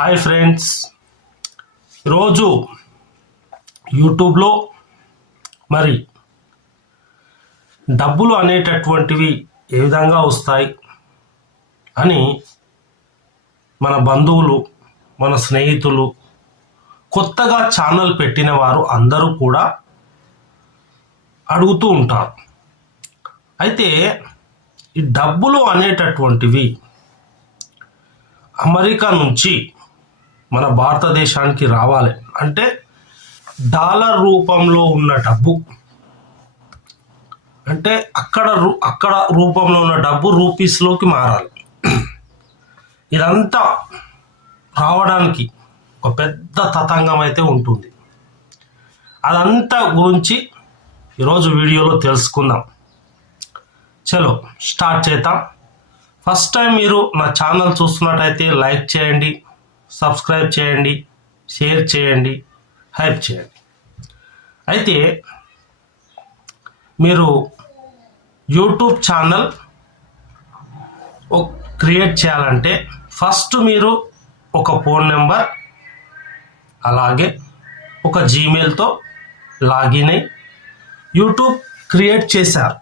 Hi friends, రోజు యూట్యూబ్లో మరి డబ్బులు అనేటటువంటివి ఏ విధంగా వస్తాయి అని మన బంధువులు, మన స్నేహితులు, కొత్తగా ఛానల్ పెట్టిన వారు అందరూ కూడా అడుగుతూ ఉంటారు. అయితే ఈ డబ్బులు అనేటటువంటివి అమెరికా నుంచి మన భారతదేశానికి రావాలి అంటే డాలర్ రూపంలో ఉన్న డబ్బు, అంటే అక్కడ రూపంలో ఉన్న డబ్బు రూపీస్లోకి మారాలి. ఇదంతా రావడానికి ఒక పెద్ద తతంగం అయితే ఉంటుంది. అదంతా గురించి ఈరోజు వీడియోలో తెలుసుకుందాం. చలో స్టార్ట్ చేద్దాం. ఫస్ట్ టైం మీరు నా ఛానల్ చూస్తున్నట్టయితే లైక్ చేయండి, సబ్స్క్రైబ్ చేయండి, షేర్ చేయండి, హైప్ చేయండి. అయితే మీరు యూట్యూబ్ ఛానల్ క్రియేట్ చేయాలంటే ఫస్ట్ మీరు ఒక ఫోన్ నెంబర్ అలాగే ఒక జీమెయిల్తో లాగిన్ అయి యూట్యూబ్ క్రియేట్ చేశారు.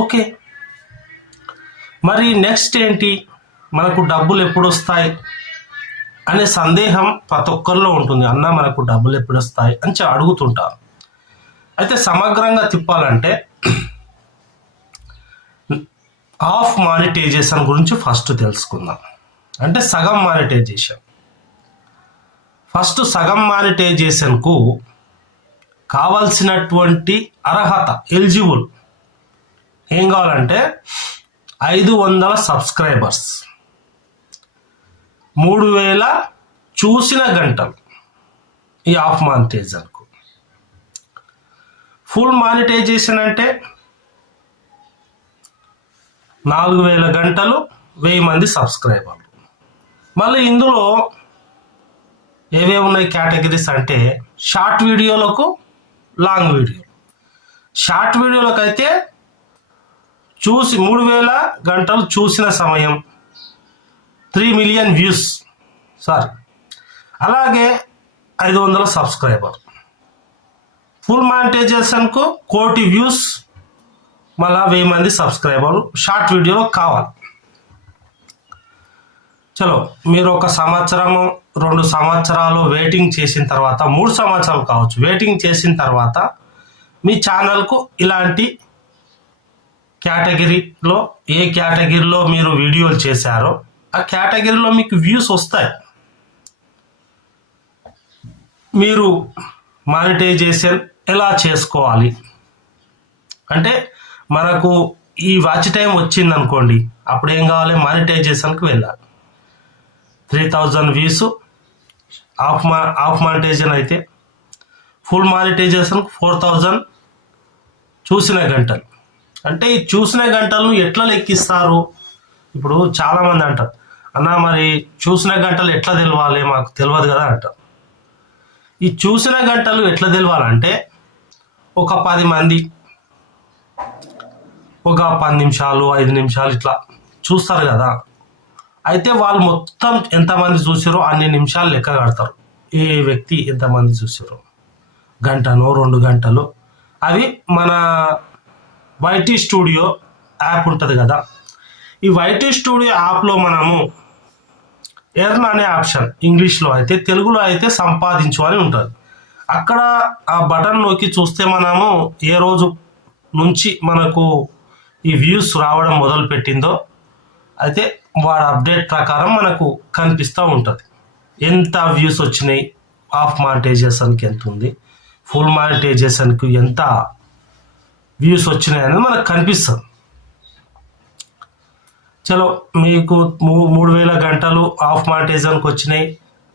ఓకే, మరి నెక్స్ట్ ఏంటి, మనకు డబ్బులు ఎప్పుడు వస్తాయి అనే సందేహం ప్రతి ఒక్కరిలో ఉంటుంది. అన్న మనకు డబ్బులు ఎప్పుడు వస్తాయి అని అడుగుతుంటారు. అయితే సమగ్రంగా తిప్పాలంటే హాఫ్ మానిటైజేషన్ గురించి ఫస్ట్ తెలుసుకుందాం. అంటే సగం మానిటైజేషన్. ఫస్ట్ సగం మానిటైజేషన్కు కావాల్సినటువంటి అర్హత, ఎలిజిబుల్ ఏం కావాలంటే 500 సబ్స్క్రైబర్స్, 3000 చూసిన గంటలు ఈ హాఫ్ మానిటైజేషన్కు. ఫుల్ మానిటైజేషన్ అంటే 4000 గంటలు, 1000 మంది సబ్స్క్రైబర్లు. మళ్ళీ ఇందులో ఏవేవి ఉన్నాయి కేటగిరీస్ అంటే షార్ట్ వీడియోలకు, లాంగ్ వీడియో. షార్ట్ వీడియోలకు అయితే 3000 గంటలు చూసిన సమయం, 3 మిలియన్ వ్యూస్, అలాగే 500 సబ్స్క్రైబర్. ఫుల్ మానిటైజేషన్కు 1,000,000 వ్యూస్, మళ్ళా 1000 మంది సబ్స్క్రైబర్లు షార్ట్ వీడియోలో కావాలి. చలో మీరు 1 సంవత్సరము, 2 సంవత్సరాలు వెయిటింగ్ చేసిన తర్వాత, 3 సంవత్సరాలు కావచ్చు వెయిటింగ్ చేసిన తర్వాత మీ ఛానల్కు ఇలాంటి కేటగిరీలో, ఏ కేటగిరీలో మీరు వీడియోలు చేశారో ఆ కేటగిరీలో మీకు వ్యూస్ వస్తాయి. మీరు మానిటైజేషన్ ఎలా చేసుకోవాలి అంటే, మనకు ఈ వాచ్ టైం వచ్చింది అనుకోండి, అప్పుడు ఏం కావాలి, మానిటైజేషన్కి వెళ్ళాలి. 3000 వ్యూస్ హాఫ్ మానిటైజేషన్ అయితే, ఫుల్ మానిటైజేషన్ 4000 చూసిన గంటలు. అంటే ఈ చూసిన గంటలను ఎట్లా లెక్కిస్తారు? ఇప్పుడు చాలామంది అంటారు, అన్న మరి చూసిన గంటలు ఎట్లా తెలవాలి, మాకు తెలియదు కదా అంటారు. ఈ చూసిన గంటలు ఎట్లా తెలవాలంటే, ఒక 10 మంది ఒక 10 నిమిషాలు, 5 నిమిషాలు ఇట్లా చూస్తారు కదా. అయితే వాళ్ళు మొత్తం ఎంతమంది చూసారో అన్ని నిమిషాలు లెక్క కడతారు. ఏ వ్యక్తి ఎంతమంది చూసారో, గంటనో 2 గంటలు. అవి మన వైటీ స్టూడియో యాప్ ఉంటుంది కదా, ఈ వైటీ స్టూడియో యాప్లో మనము ఎర్న్ అనే ఆప్షన్, ఇంగ్లీష్లో అయితే, తెలుగులో అయితే సంపాదించు అని ఉంటుంది. అక్కడ ఆ బటన్ నొక్కి చూస్తే మనము ఏ రోజు నుంచి మనకు ఈ వ్యూస్ రావడం మొదలు పెట్టిందో అయితే వాడి అప్డేట్ ప్రకారం మనకు కనిపిస్తూ ఉంటుంది. ఎంత వ్యూస్ వచ్చినాయి, హాఫ్ మానిటైజేషన్కి ఎంత ఉంది, ఫుల్ మానిటైజేషన్కి ఎంత వ్యూస్ వచ్చినాయి అనేది మనకు కనిపిస్తుంది. చలో మీకు 3000 గంటలు హాఫ్ మానిటైజేషన్కి వచ్చినాయి,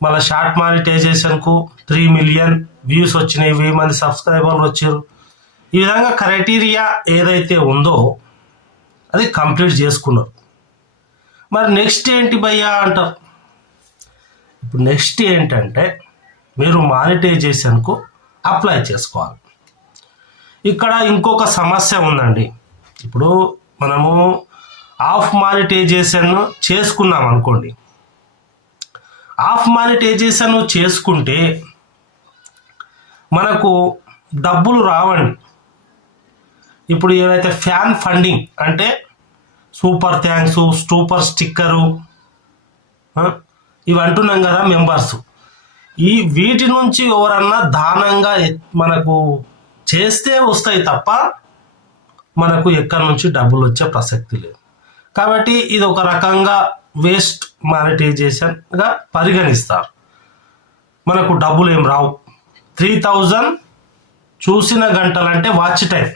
మళ్ళీ షార్ట్ మానిటైజేషన్కు 3 మిలియన్ వ్యూస్ వచ్చినాయి, 1000 మంది సబ్స్క్రైబర్లు వచ్చారు. ఈ విధంగా క్రైటీరియా ఏదైతే ఉందో అది కంప్లీట్ చేసుకున్నారు. మరి నెక్స్ట్ ఏంటి భయ్యా అంటారు. ఇప్పుడు నెక్స్ట్ ఏంటంటే, మీరు మానిటైజేషన్కు అప్లై చేసుకోవాలి. ఇక్కడ ఇంకొక సమస్య ఉందండి. ఇప్పుడు మనము హాఫ్ మానిటైజేషన్ చేసుకున్నాం అనుకోండి, ఆఫ్ మానిటైజేషన్ చేసుకుంటే మనకు డబ్బులు రావండి. ఇప్పుడు ఏవైతే ఫ్యాన్ ఫండింగ్ అంటే సూపర్ థ్యాంక్స్, సూపర్ స్టిక్కరు ఇవి అంటున్నాం కదా మెంబర్స్, వీటి నుంచి ఎవరన్నా దానంగా మనకు చేస్తే వస్తాయి తప్ప మనకు ఎక్కడి నుంచి డబ్బులు వచ్చే ప్రసక్తి లేదు. కాబట్టి ఇది ఒక రకంగా వేస్ట్ మానిటైజేషన్గా పరిగణిస్తారు. మనకు డబ్బులు ఏం రావు. 3000 చూసిన గంటలంటే వాచ్ టైం,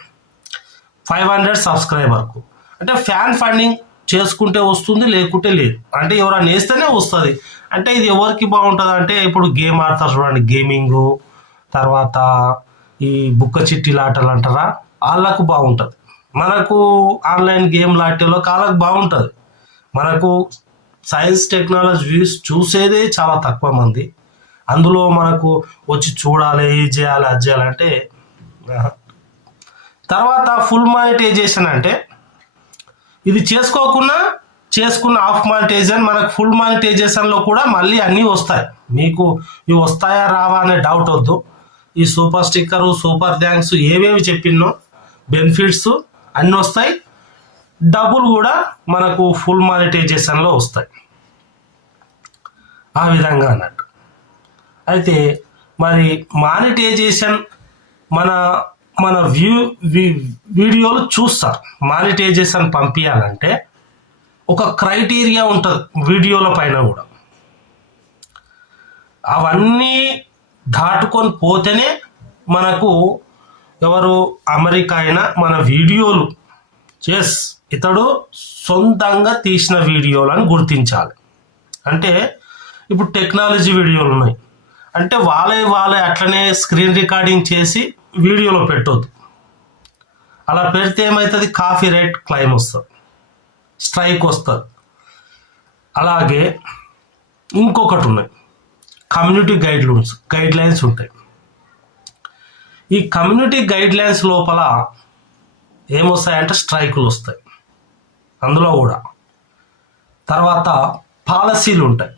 500 సబ్స్క్రైబర్కు అంటే ఫ్యాన్ ఫండింగ్ చేసుకుంటే వస్తుంది, లేకుంటే లేదు. అంటే ఎవరైనా వేస్తేనే వస్తుంది. అంటే ఇది ఎవరికి బాగుంటుంది అంటే ఇప్పుడు గేమ్ ఆడతారు చూడండి, గేమింగ్, తర్వాత ఈ బుక్క చిట్టీల ఆటలు అంటారా, వాళ్ళకు బాగుంటుంది. మనకు ఆన్లైన్ గేమ్లు ఆటలో వాళ్ళకు బాగుంటుంది. మనకు సైన్స్ టెక్నాలజీ చూసేదే చాలా తక్కువ మంది. అందులో మనకు వచ్చి చూడాలి, ఇది చేయాలి, అది చేయాలంటే. తర్వాత ఫుల్ మానిటైజేషన్ అంటే ఇది చేసుకున్న ఆఫ్ మానిటైజేషన్, మనకు ఫుల్ మానిటైజేషన్లో కూడా మళ్ళీ అన్నీ వస్తాయి. మీకు ఇవి వస్తాయా రావా అనే డౌట్ వద్దు. ఈ సూపర్ స్టిక్కరు, సూపర్ థ్యాంక్స్ ఏవేవి చెప్పినో బెనిఫిట్స్ అన్నీ వస్తాయి. డబ్బులు కూడా మనకు ఫుల్ మానిటైజేషన్లో వస్తాయి. ఆ విధంగా అన్నట్టు. అయితే మరి మానిటైజేషన్ మన వీడియోలు చూస్తారు. మానిటైజేషన్ పంపించాలంటే ఒక క్రైటీరియా ఉంటుంది వీడియోల పైన కూడా. అవన్నీ దాటుకొని పోతేనే మనకు ఎవరు అమెరికా అయినా మన వీడియోలు ఇతడు సొంతంగా తీసిన వీడియోలు అని గుర్తించాలి. అంటే ఇప్పుడు టెక్నాలజీ వీడియోలు ఉన్నాయి అంటే వాళ్ళే అట్లనే స్క్రీన్ రికార్డింగ్ చేసి వీడియోలో పెట్టొద్దు. అలా పెడితే ఏమవుతుంది, కాపీ రైట్ క్లెయిమ్ వస్తుంది, స్ట్రైక్ వస్తుంది. అలాగే ఇంకొకటి ఉన్నాయి, కమ్యూనిటీ గైడ్ లైన్స్ ఉంటాయి. ఈ కమ్యూనిటీ గైడ్ లైన్స్ లోపల ఏమొస్తాయంటే స్ట్రైకులు వస్తాయి అందులో కూడా. తర్వాత పాలసీలు ఉంటాయి,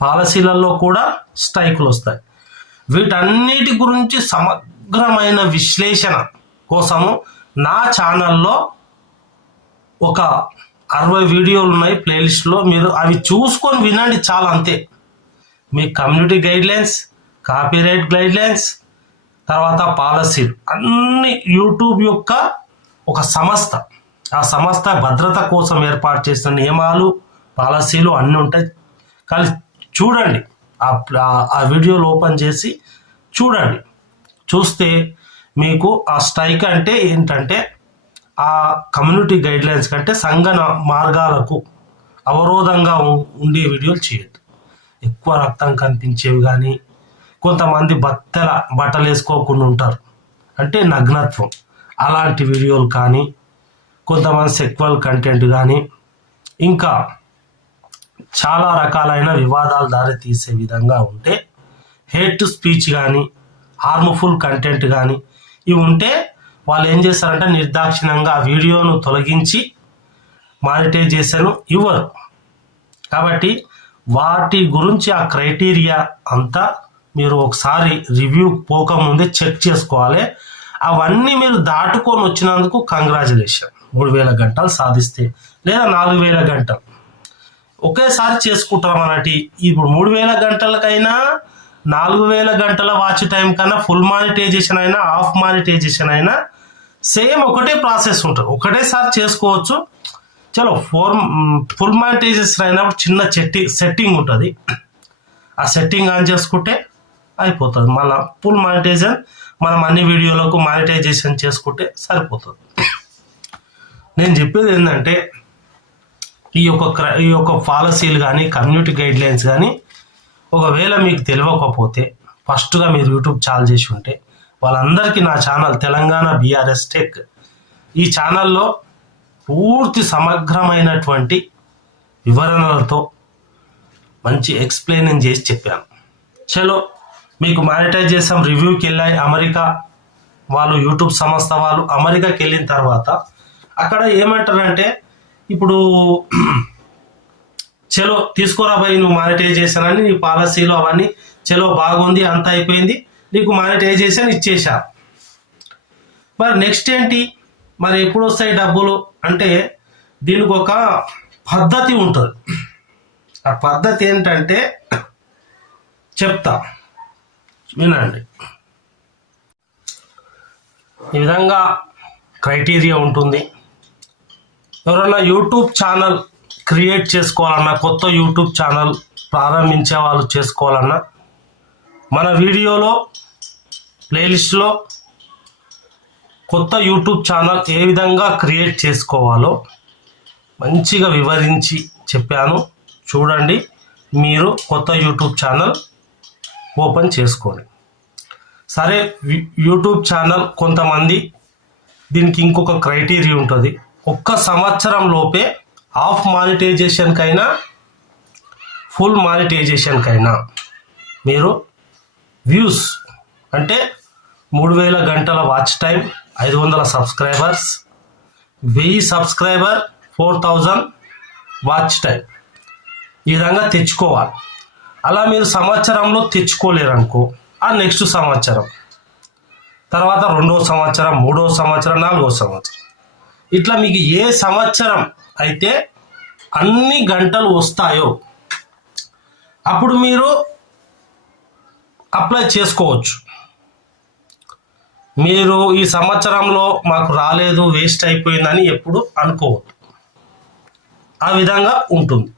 పాలసీలలో కూడా స్ట్రైకులు వస్తాయి. వీటన్నిటి గురించి సమగ్రమైన విశ్లేషణ కోసము నా ఛానల్లో ఒక 60 వీడియోలు ఉన్నాయి ప్లేలిస్ట్లో. మీరు అవి చూసుకొని వినండి చాలా, అంతే. మీ కమ్యూనిటీ గైడ్లైన్స్, కాపీరైట్ గైడ్లైన్స్, తర్వాత పాలసీలు అన్ని యూట్యూబ్ యొక్క ఒక సంస్థ. ఆ సంస్థ భద్రత కోసం ఏర్పాటు చేసిన నియమాలు, పాలసీలు అన్నీ ఉంటాయి. కానీ చూడండి, ఆ వీడియోలు ఓపెన్ చేసి చూడండి. చూస్తే మీకు ఆ స్ట్రైక్ అంటే ఏంటంటే ఆ కమ్యూనిటీ గైడ్లైన్స్ కంటే సంఘ మార్గాలకు అవరోధంగా ఉండే వీడియోలు చేయొద్దు. ఎక్కువ రక్తం కనిపించేవి కానీ, కొంతమంది బట్టలు వేసుకోకుండా ఉంటారు అంటే నగ్నత్వం, అలాంటి వీడియోలు కానీ, కొంతమంది సెక్వల్ కంటెంట్ కానీ, ఇంకా చాలా రకాలైన వివాదాలు దారి తీసే విధంగా ఉంటే, హేట్ స్పీచ్ కానీ, హార్మ్ఫుల్ కంటెంట్ కానీ ఇవి ఉంటే వాళ్ళు ఏం చేస్తారంటే నిర్దాక్షిణ్యంగా ఆ వీడియోను తొలగించి మానిటైజేషన్ ఇవ్వరు. కాబట్టి వాటి గురించి ఆ క్రైటీరియా అంతా మీరు ఒకసారి రివ్యూ పోకముందే చెక్ చేసుకోవాలి. అవన్నీ మీరు దాటుకొని వచ్చినందుకు కంగ్రాచులేషన్. 3000 గంటలు సాధిస్తే, లేదా 4000 గంటలు ఒకేసారి చేసుకుంటాం అన్నట్టు. ఇప్పుడు 3000 గంటలకైనా 4000 గంటల వాచ్ టైం కన్నా ఫుల్ మానిటైజేషన్ అయినా ఆఫ్ మానిటైజేషన్ అయినా సేమ్ ఒకటే ప్రాసెస్ ఉంటుంది, ఒకటేసారి చేసుకోవచ్చు. చలో ఫుల్ మానిటైజేషన్ అయినప్పుడు చిన్న సెట్టింగ్ ఉంటుంది, ఆ సెట్టింగ్ ఆన్ చేసుకుంటే అయిపోతుంది. మళ్ళీ ఫుల్ మానిటైజేషన్ మనం అన్ని వీడియోలకు మానిటైజేషన్ చేసుకుంటే సరిపోతుంది. నేను చెప్పేది ఏంటంటే ఈ యొక్క పాలసీలు కానీ, కమ్యూనిటీ గైడ్లైన్స్ కానీ ఒకవేళ మీకు తెలియకపోతే ఫస్ట్గా మీరు యూట్యూబ్ ఛానల్ చేసి ఉంటే వాళ్ళందరికీ నా ఛానల్ తెలంగాణ బీఆర్ఎస్ టెక్, ఈ ఛానల్లో పూర్తి సమగ్రమైనటువంటి వివరణలతో మంచి ఎక్స్ప్లెయిన్ చేసి చెప్పాను. చలో మీకు మానిటైజేషన్ రివ్యూకి వెళ్ళాయి అమెరికా వాళ్ళు, యూట్యూబ్ సంస్థ వాళ్ళు. అమెరికాకి వెళ్ళిన తర్వాత అక్కడ ఏమంటారంటే ఇప్పుడు చలో తీసుకోరా భయ్, నువ్వు మానిటైజేషన్ అని నీ పాలసీలో అవన్నీ చలో బాగుంది, అంత అయిపోయింది, నీకు మానిటైజేషన్ ఇచ్చేసా. మరి నెక్స్ట్ ఏంటి, మరి ఎప్పుడు వస్తాయి డబ్బులు అంటే దీనికి ఒక పద్ధతి ఉంటుంది. ఆ పద్ధతి ఏంటంటే చెప్తా, వినండి. ఈ విధంగా క్రైటీరియా ఉంటుంది. ఎవరైనా యూట్యూబ్ ఛానల్ క్రియేట్ చేసుకోవాలన్నా, కొత్త యూట్యూబ్ ఛానల్ ప్రారంభించే వాళ్ళు చేసుకోవాలన్నా, మన వీడియోలో ప్లేలిస్ట్లో కొత్త యూట్యూబ్ ఛానల్ ఏ విధంగా క్రియేట్ చేసుకోవాలో మంచిగా వివరించి చెప్పాను, చూడండి. మీరు కొత్త యూట్యూబ్ ఛానల్ ఓపెన్ చేసుకోండి. సరే, యూట్యూబ్ ఛానల్ కొంతమంది దీనికి ఇంకొక క్రైటీరియా ఉంటుంది. 1 సంవత్సరం లోపే హాఫ్ మానిటైజేషన్కైనా ఫుల్ మానిటైజేషన్కైనా మీరు వ్యూస్ అంటే 3000 గంటల watch time, 500 subscribers, 1000 subscriber, 4000 watch time, ఈ విధంగా తెచ్చుకోవాలి. అలా మీరు సంవత్సరంలో తెచ్చుకోలేరు అనుకో, ఆ నెక్స్ట్ సంవత్సరం తర్వాత 2వ సంవత్సరం, 3వ సంవత్సరం, 4వ సంవత్సరం, ఇట్లా మీకు ఏ సంవత్సరం అయితే అన్ని గంటలు వస్తాయో అప్పుడు మీరు అప్లై చేసుకోవచ్చు. మీరు ఈ సంవత్సరంలో మాకు రాలేదు, వేస్ట్ అయిపోయిందని ఎప్పుడు అనుకోవద్దు. ఆ విధంగా ఉంటుంది.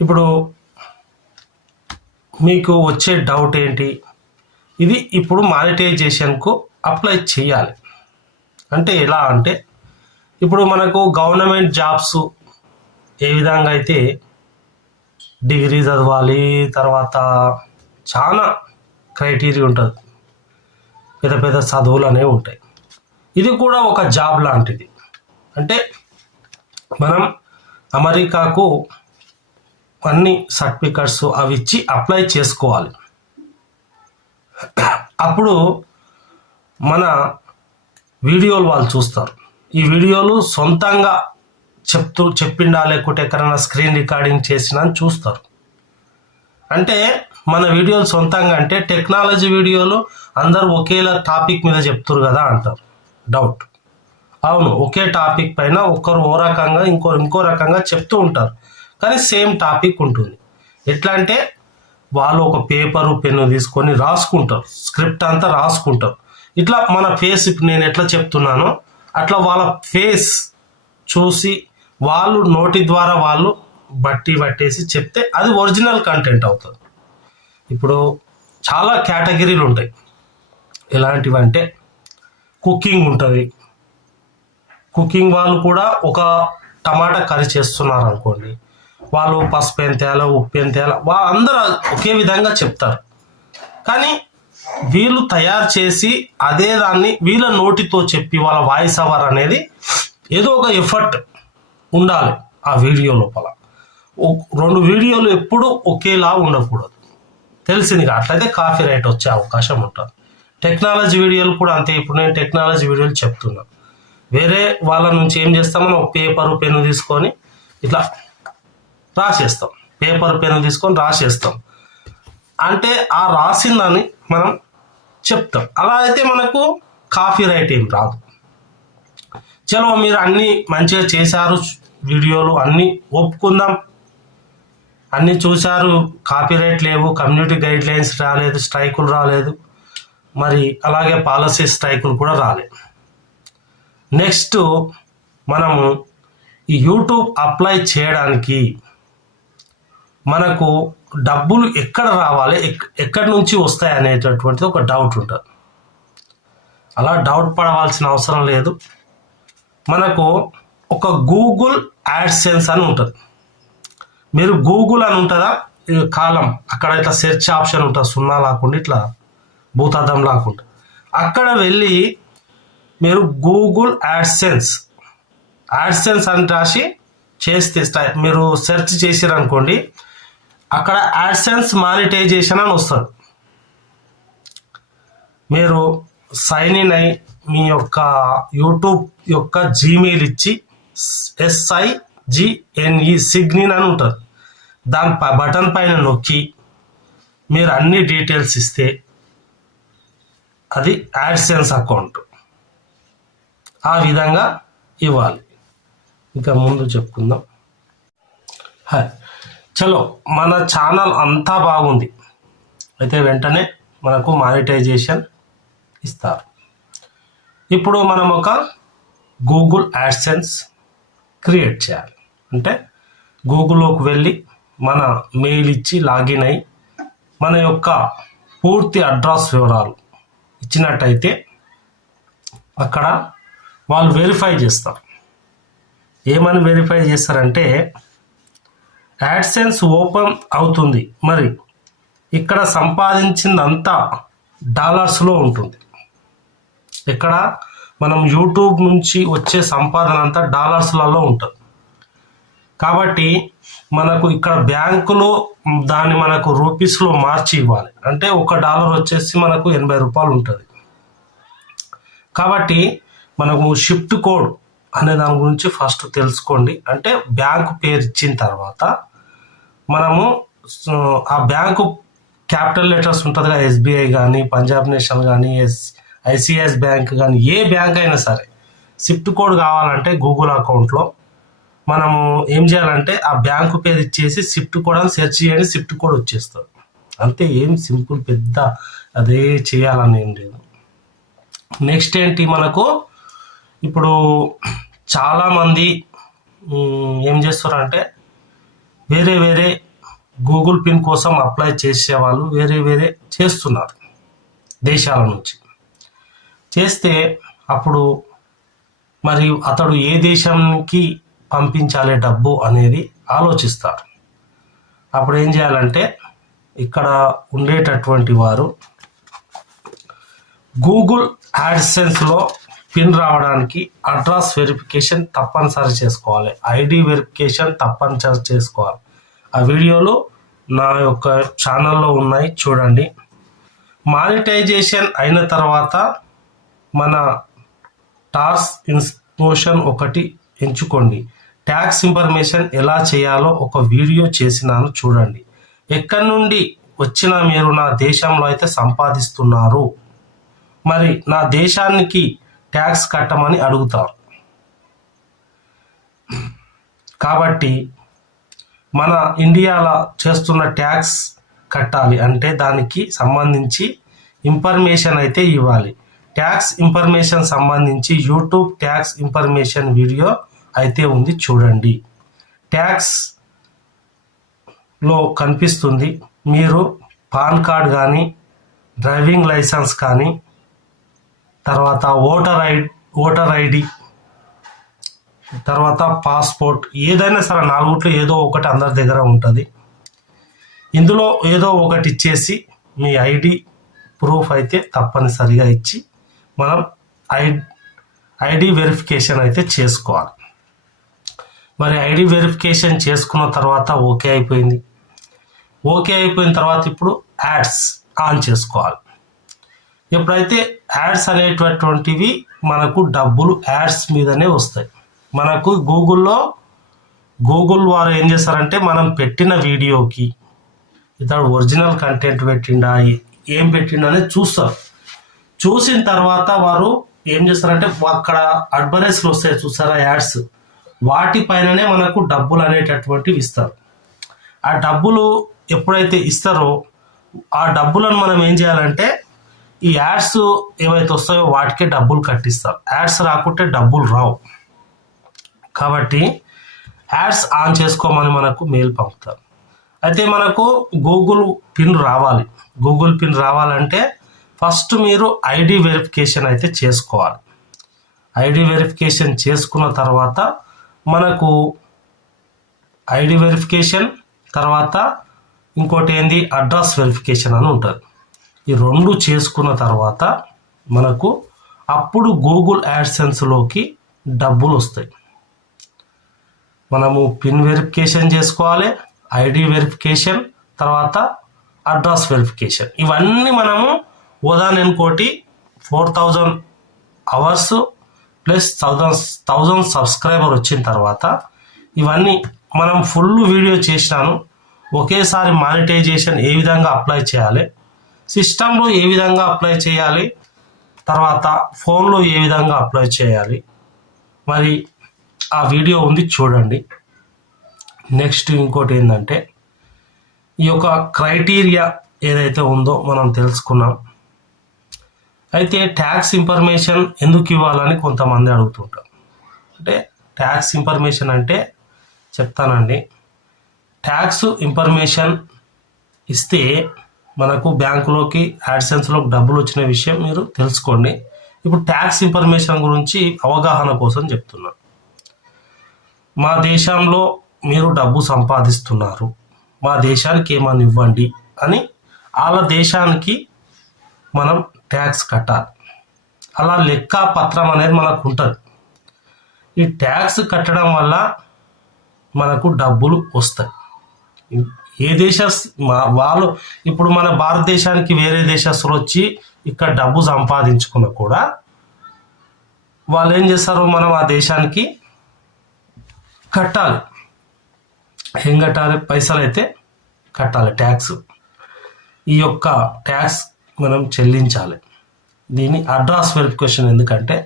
ఇప్పుడు మీకు వచ్చే డౌట్ ఏంటి, ఇది ఇప్పుడు మానిటైజేషన్కు అప్లై చేయాలి అంటే ఎలా అంటే, ఇప్పుడు మనకు గవర్నమెంట్ జాబ్స్ ఏ విధంగా అయితే డిగ్రీ చదవాలి, తర్వాత చాలా క్రైటీరియా ఉంటుంది, పెద్ద పెద్ద చదువులు అనేవి ఉంటాయి. ఇది కూడా ఒక జాబ్ లాంటిది. అంటే మనం అమెరికాకు అన్ని సర్టిఫికెట్స్ అవి ఇచ్చి అప్లై చేసుకోవాలి. అప్పుడు మన వీడియోలు వాళ్ళు చూస్తారు. ఈ వీడియోలు సొంతంగా చెప్పిండా లేకుంటే ఎక్కడైనా స్క్రీన్ రికార్డింగ్ చేసినా అని చూస్తారు. అంటే మన వీడియోలు సొంతంగా అంటే టెక్నాలజీ వీడియోలు అందరూ ఒకేలా టాపిక్ మీద చెప్తారు కదా అంటారు. డౌట్. అవును, ఒకే టాపిక్ పైన ఒకరు ఓ రకంగా ఇంకో రకంగా చెప్తూ ఉంటారు, కానీ సేమ్ టాపిక్ ఉంటుంది. ఎట్లా అంటే వాళ్ళు ఒక పేపరు పెన్ను తీసుకొని రాసుకుంటారు, స్క్రిప్ట్ అంతా రాసుకుంటారు. ఇట్లా మన ఫేస్ నేను ఎట్లా చెప్తున్నానో అట్లా వాళ్ళ ఫేస్ చూసి వాళ్ళు నోటి ద్వారా వాళ్ళు పట్టేసి చెప్తే అది ఒరిజినల్ కంటెంట్ అవుతుంది. ఇప్పుడు చాలా కేటగిరీలు ఉంటాయి. ఎలాంటివంటే కుకింగ్ ఉంటుంది. కుకింగ్ వాళ్ళు కూడా ఒక టమాటా కర్రీ చేస్తున్నారు అనుకోండి, వాళ్ళు పసుపు ఎంత వేయాలో, ఉప్పు ఎంత వేయాలో వాళ్ళందరూ ఒకే విధంగా చెప్తారు. కానీ వీళ్ళు తయారు చేసి అదే దాన్ని వీళ్ళ నోటితో చెప్పి వాళ్ళ వాయిస్ ఓవర్ అనేది ఏదో ఒక ఎఫర్ట్ ఉండాలి ఆ వీడియో లోపల. 2 వీడియోలు ఎప్పుడు ఒకేలా ఉండకూడదు, తెలిసింది. అట్లయితే కాపీ రైట్ వచ్చే అవకాశం ఉంటుంది. టెక్నాలజీ వీడియోలు కూడా అంతే. ఇప్పుడు నేను టెక్నాలజీ వీడియోలు చెప్తున్నా, వేరే వాళ్ళ నుంచి ఏం చేస్తామని ఒక పేపరు పెన్ను తీసుకొని ఇట్లా రాసేస్తాం, పేపర్ పెన్ను తీసుకొని రాసేస్తాం. అంటే ఆ రాసిందని మనం చెప్తాం. అలా అయితే మనకు కాపీ రైట్ ఏం రాదు. చలో మీరు అన్నీ మంచిగా చేశారు, వీడియోలు అన్నీ ఒప్పుకుందాం, అన్నీ చూశారు, కాపీ రైట్ లేవు, కమ్యూనిటీ గైడ్ లైన్స్ రాలేదు, స్ట్రైకులు రాలేదు, మరి అలాగే పాలసీ స్ట్రైకులు కూడా రాలేదు. నెక్స్ట్ మనము ఈ యూట్యూబ్ అప్లై చేయడానికి మనకు డబ్బులు ఎక్కడ రావాలి, ఎక్కడి నుంచి వస్తాయి అనేటటువంటిది ఒక డౌట్ ఉంటుంది. అలా డౌట్ పడవలసిన అవసరం లేదు. మనకు ఒక గూగుల్ యాడ్సెన్స్ అని ఉంటుంది. మీరు గూగుల్ అని ఉంటుందా కాలం, అక్కడ ఇట్లా సెర్చ్ ఆప్షన్ ఉంటుంది, 0 లేకుండా ఇట్లా భూతార్థం లేకుండా, అక్కడ వెళ్ళి మీరు గూగుల్ యాడ్సెన్స్ అని రాసి చేస్తే మీరు సెర్చ్ చేసిరనుకోండి, అక్కడ యాడ్సెన్స్ మానిటైజేషన్ అని వస్తుంది. మీరు సైన్ ఇన్ అయి మీ యొక్క యూట్యూబ్ యొక్క జీమెయిల్ ఇచ్చి సిగ్నిన్ అని ఉంటుంది. దాని బటన్ పైన నొక్కి మీరు అన్ని డీటెయిల్స్ ఇస్తే అది యాడ్సెన్స్ అకౌంట్. ఆ విధంగా ఇవ్వాలి. ఇంకా ముందు చెప్పుకుందాం. చలో, మన ఛానల్ అంతా బాగుంది. అయితే వెంటనే మనకు మానిటైజేషన్ ఇస్తారు. ఇప్పుడు మనం ఒక గూగుల్ యాడ్సెన్స్ క్రియేట్ చేయాలి. అంటే గూగుల్లోకి వెళ్ళి మన మెయిల్ ఇచ్చి లాగిన్ అయ్యి మన యొక్క పూర్తి అడ్రస్ వివరాలు ఇచ్చినట్టయితే అక్కడ వాళ్ళు వెరిఫై చేస్తారు. ఏమని వెరిఫై చేస్తారంటే యాడ్సెన్స్ ఓపెన్ అవుతుంది, మరి ఇక్కడ సంపాదించిందంతా డాలర్స్లో ఉంటుంది. ఇక్కడ మనం యూట్యూబ్ నుంచి వచ్చే సంపాదన అంతా డాలర్స్లలో ఉంటుంది. కాబట్టి మనకు ఇక్కడ బ్యాంకులో దాన్ని మనకు రూపీస్లో మార్చి ఇవ్వాలి. అంటే $1 వచ్చేసి మనకు 80 రూపాయలు ఉంటుంది. కాబట్టి మనకు షిఫ్ట్ కోడ్ అనే దాని గురించి ఫస్ట్ తెలుసుకోండి. అంటే బ్యాంకు పేరు ఇచ్చిన తర్వాత మనము ఆ బ్యాంకు క్యాపిటల్ లెటర్స్ ఉంటుంది కదా, SBI కానీ, పంజాబ్ నేషనల్ కానీ, ICICI బ్యాంక్ కానీ, ఏ బ్యాంక్ అయినా సరే షిఫ్ట్ కోడ్ కావాలంటే గూగుల్ అకౌంట్లో మనము ఏం చేయాలంటే ఆ బ్యాంకు పేరు ఇచ్చేసి షిఫ్ట్ కోడ్ అని సెర్చ్ చేయండి, షిఫ్ట్ కోడ్ వచ్చేస్తుంది. అంతే, ఏం సింపుల్, పెద్ద అదే చేయాలని ఏం లేదు. నెక్స్ట్ ఏంటి, మనకు ఇప్పుడు చాలామంది ఏం చేస్తారంటే వేరే గూగుల్ పిన్ కోసం అప్లై చేసేవాళ్ళు వేరే చేస్తున్నారు దేశాల నుంచి. చేస్తే అప్పుడు మరి అతడు ఏ దేశానికి పంపించాలి డబ్బు అనేది ఆలోచిస్తారు. అప్పుడు ఏం చేయాలంటే ఇక్కడ ఉండేటటువంటి వారు గూగుల్ యాడ్సెన్స్లో పిన్ రావడానికి అడ్రస్ వెరిఫికేషన్ తప్పనిసరి చేసుకోవాలి, ఐడి వెరిఫికేషన్ తప్పనిసరి చేసుకోవాలి. ఆ వీడియోలు నా యొక్క ఛానల్లో ఉన్నాయి, చూడండి. మానిటైజేషన్ అయిన తర్వాత మన టాస్క్ ఇన్ఫర్మేషన్ ఒకటి ఎంచుకోండి. ట్యాక్స్ ఇన్ఫర్మేషన్ ఎలా చేయాలో ఒక వీడియో చేసినాను, చూడండి. ఎక్కడి నుండి వచ్చినా మీరు నా దేశంలో అయితే సంపాదిస్తున్నారు, మరి నా దేశానికి ట్యాక్స్ కట్టమని అడుగుతారు. కాబట్టి మన ఇండియాలో చేస్తున్న ట్యాక్స్ కట్టాలి అంటే దానికి సంబంధించి ఇన్ఫర్మేషన్ అయితే ఇవ్వాలి. ట్యాక్స్ ఇన్ఫర్మేషన్ సంబంధించి యూట్యూబ్ ట్యాక్స్ ఇన్ఫర్మేషన్ వీడియో అయితే ఉంది, చూడండి. ట్యాక్స్లో కనిపిస్తుంది. మీరు పాన్ కార్డ్ కానీ, డ్రైవింగ్ లైసెన్స్ కానీ, తర్వాత ఓటర్ ఐడి, తర్వాత పాస్పోర్ట్, ఏదైనా సరే 4 ఏదో ఒకటి అందరి దగ్గర ఉంటుంది. ఇందులో ఏదో ఒకటి ఇచ్చేసి మీ ఐడి ప్రూఫ్ అయితే తప్పనిసరిగా ఇచ్చి మనం ఐడి వెరిఫికేషన్ అయితే చేసుకోవాలి. మరి ఐడి వెరిఫికేషన్ చేసుకున్న తర్వాత ఓకే అయిపోయింది. ఓకే అయిపోయిన తర్వాత ఇప్పుడు యాడ్స్ ఆన్ చేసుకోవాలి. ఎప్పుడైతే యాడ్స్ అనేటటువంటివి మనకు డబ్బులు యాడ్స్ మీదనే వస్తాయి. మనకు గూగుల్ వారు ఏం చేస్తారంటే మనం పెట్టిన వీడియోకి ఇతడు ఒరిజినల్ కంటెంట్ పెట్టిండా, ఏం పెట్టిండా అనేది చూస్తారు. చూసిన తర్వాత వారు ఏం చేస్తారంటే అక్కడ అడ్వర్టైజ్లు వస్తాయి చూసారా, యాడ్స్, వాటిపైననే మనకు డబ్బులు అనేటటువంటివి ఇస్తారు. ఆ డబ్బులు ఎప్పుడైతే ఇస్తారో ఆ డబ్బులను మనం ఏం చేయాలంటే ఈ యాడ్స్ ఏవైతే వస్తాయో వాటికే డబ్బులు కట్టిస్తారు. యాడ్స్ రాకుంటే డబ్బులు రావు. కాబట్టి యాడ్స్ ఆన్ చేసుకోమని మనకు మెయిల్ పంపుతారు. అయితే మనకు గూగుల్ పిన్ రావాలి. గూగుల్ పిన్ రావాలంటే ఫస్ట్ మీరు ఐడి వెరిఫికేషన్ అయితే చేసుకోవాలి. ఐడి వెరిఫికేషన్ చేసుకున్న తర్వాత మనకు ఐడి వెరిఫికేషన్ తర్వాత ఇంకోటి ఏంది, అడ్రస్ వెరిఫికేషన్ అని ఉంటుంది. ఈ 2 చేసుకున్న తర్వాత మనకు అప్పుడు గూగుల్ యాడ్సెన్స్లోకి డబ్బులు వస్తాయి. మనము పిన్ వెరిఫికేషన్ చేసుకోవాలి, ఐడి వెరిఫికేషన్, తర్వాత అడ్రస్ వెరిఫికేషన్. ఇవన్నీ మనము ఉదాహరణకోటి 4000 అవర్స్ ప్లస్ 1000 సబ్స్క్రైబర్ వచ్చిన తర్వాత ఇవన్నీ మనం ఫుల్ వీడియో చేసినాను. ఒకేసారి మానిటైజేషన్ ఏ విధంగా అప్లై చేయాలి, సిస్టంలో ఏ విధంగా అప్లై చేయాలి, తర్వాత ఫోన్లో ఏ విధంగా అప్లై చేయాలి, మరి ఆ వీడియో ఉంది చూడండి. నెక్స్ట్ ఇంకోటి ఏంటంటే ఈ యొక్క క్రైటీరియా ఏదైతే ఉందో మనం తెలుసుకున్నాం. అయితే ట్యాక్స్ ఇన్ఫర్మేషన్ ఎందుకు ఇవ్వాలని కొంతమంది అడుగుతుంటారు. అంటే ట్యాక్స్ ఇన్ఫర్మేషన్ అంటే చెప్తానండి. ట్యాక్స్ ఇన్ఫర్మేషన్ ఇస్తే మనకు బ్యాంకులోకి యాడ్సెన్స్లోకి డబ్బులు వచ్చిన విషయం మీరు తెలుసుకోండి. ఇప్పుడు ట్యాక్స్ ఇన్ఫర్మేషన్ గురించి అవగాహన కోసం చెప్తున్నా. మా దేశంలో మీరు డబ్బు సంపాదిస్తున్నారు, మా దేశానికి ఏమని ఇవ్వండి అని వాళ్ళ దేశానికి మనం ట్యాక్స్ కట్టాలి. అలా లెక్క పత్రం అనేది మనకు ఉంటుంది. ఈ ట్యాక్స్ కట్టడం వల్ల మనకు డబ్బులు వస్తాయి. ఏ వాళ్ళు ఇప్పుడు మన భారతదేశానికి వేరే దేశస్తులు వచ్చి ఇక్కడ డబ్బు సంపాదించుకున్నా కూడా వాళ్ళు ఏం చేస్తారు, మనం ఆ దేశానికి కట్టాలి. ఏం కట్టాలి? పైసలు అయితే కట్టాలి, ట్యాక్స్. ఈ యొక్క ట్యాక్స్ మనం చెల్లించాలి. దీన్ని అడ్రస్ వెరిఫికేషన్. ఎందుకంటే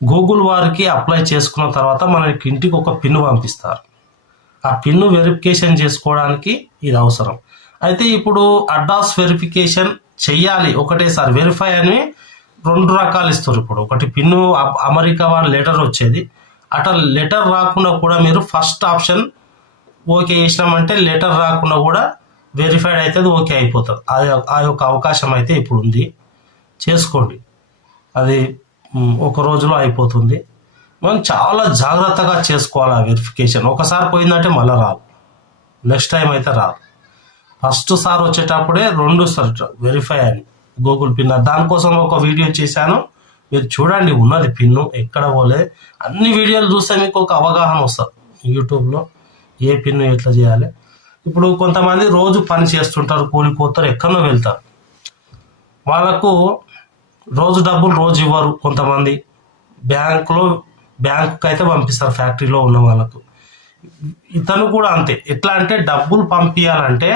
గూగుల్ వారికి అప్లై చేసుకున్న తర్వాత మనకి ఇంటికి ఒక పిన్ పంపిస్తారు. ఆ పిన్ను వెరిఫికేషన్ చేసుకోవడానికి ఇది అవసరం. అయితే ఇప్పుడు అడ్రస్ వెరిఫికేషన్ చెయ్యాలి ఒకటేసారి. వెరిఫై అని 2 రకాలు ఇస్తారు. ఇప్పుడు ఒకటి పిన్ను అమెరికా వారి లెటర్ వచ్చేది, అట్లా లెటర్ రాకుండా కూడా మీరు ఫస్ట్ ఆప్షన్ ఓకే చేసినామంటే లెటర్ రాకుండా కూడా వెరిఫైడ్ అవుతుంది, ఓకే అయిపోతుంది. ఆ యొక్క అవకాశం అయితే ఇప్పుడు ఉంది, చేసుకోండి. అది ఒక రోజులో అయిపోతుంది. మనం చాలా జాగ్రత్తగా చేసుకోవాలి ఆ వెరిఫికేషన్. ఒకసారి పోయిందంటే మళ్ళీ రాదు, నెక్స్ట్ టైం అయితే రాదు. ఫస్ట్ సార్ వచ్చేటప్పుడే 2 సార్లు వెరిఫై అని గూగుల్ పిన్. దానికోసం ఒక వీడియో చేశాను, మీరు చూడండి. ఉన్నది పిన్ను, ఎక్కడ పోలే. అన్ని వీడియోలు చూస్తే మీకు ఒక అవగాహన వస్తుంది యూట్యూబ్లో ఏ పిన్ను ఎట్లా చేయాలి. ఇప్పుడు కొంతమంది రోజు పని చేస్తుంటారు, కూలిపోతారు, ఎక్కడో వెళ్తారు. వాళ్ళకు రోజు డబ్బులు రోజు ఇవ్వరు. కొంతమంది బ్యాంకుకి అయితే పంపిస్తారు, ఫ్యాక్టరీలో ఉన్న వాళ్ళకు. ఇతను కూడా అంతే. ఎట్లా అంటే డబ్బులు పంపించాలంటే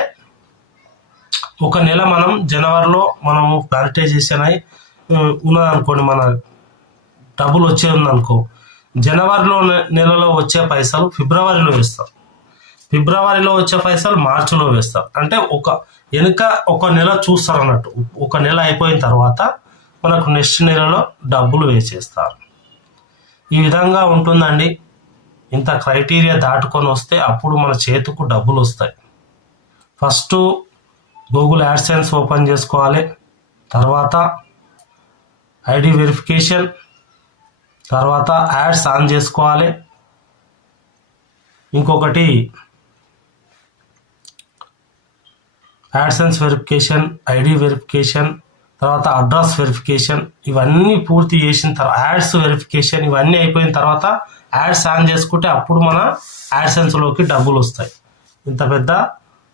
ఒక నెల మనం జనవరిలో మనము మానిటైజేషన్ అయి ఉన్నదనుకోండి, మన డబ్బులు వచ్చే ఉందనుకో, జనవరిలో నెలలో వచ్చే పైసలు ఫిబ్రవరిలో వేస్తాం, ఫిబ్రవరిలో వచ్చే పైసలు మార్చిలో వేస్తారు. అంటే వెనుక ఒక నెల చూస్తారు అన్నట్టు. ఒక నెల అయిపోయిన తర్వాత మనకు నెక్స్ట్ నెలలో డబ్బులు వేసేస్తారు. ఈ విధంగా ఉంటుందండి. ఇంత క్రైటీరియా దాటుకొని వస్తే అప్పుడు మన చేతికి డబ్బులు వస్తాయి. ఫస్ట్ గూగుల్ యాడ్సెన్స్ ఓపెన్ చేసుకోవాలి, తర్వాత ఐడి వెరిఫికేషన్, తర్వాత యాడ్స్ ఆన్ చేసుకోవాలి. ఇంకొకటి యాడ్సెన్స్ వెరిఫికేషన్, ఐడి వెరిఫికేషన్, తర్వాత అడ్రస్ వెరిఫికేషన్. ఇవన్నీ పూర్తి చేసిన తర్వాత యాడ్స్ వెరిఫికేషన్, ఇవన్నీ అయిపోయిన తర్వాత యాడ్స్ ఆన్ చేసుకుంటే అప్పుడు మన యాడ్సెన్స్లోకి డబ్బులు వస్తాయి. ఇంత పెద్ద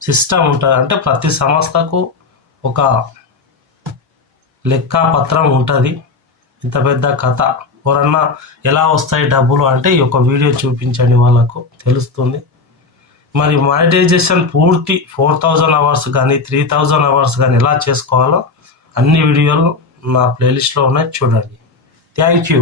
సిస్టమ్ ఉంటుంది. అంటే ప్రతి సంస్థకు ఒక లెక్క పత్రం ఉంటుంది. ఇంత పెద్ద కథ. ఎవరన్నా ఎలా వస్తాయి డబ్బులు అంటే ఈ యొక్క వీడియో చూపించండి, వాళ్ళకు తెలుస్తుంది. మరి మానిటైజేషన్ పూర్తి 4000 అవర్స్ కానీ 3000 అవర్స్ కానీ ఎలా చేసుకోవాలో అన్ని వీడియోలు నా ప్లేలిస్ట్లో ఉన్నాయి, చూడండి. Thank you.